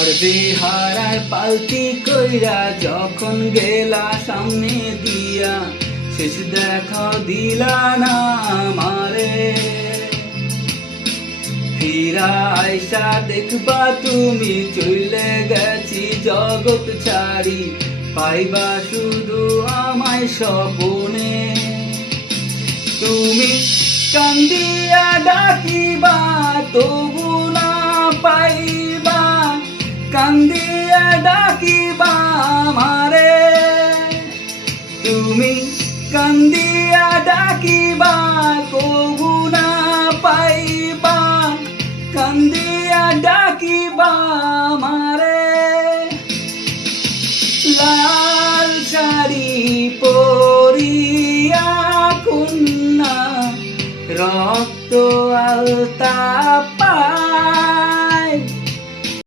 আর বেহারার পালতি কইরা যখন গেলা সামনে দিয়া, শেষ দেখা দিলা না আমারে। ফিরা আইসা দেখবা তুমি চলে গেছি জগৎ ছাড়ি, পাইবা শুধু আমায় স্বপনে। তুমি কান্দিয়া ডাকিবা তবু না পাইবা, কান্দিয়া ডাকিবা আমারে। তুমি কান্দিয়া ডাকিবা তবু না পাই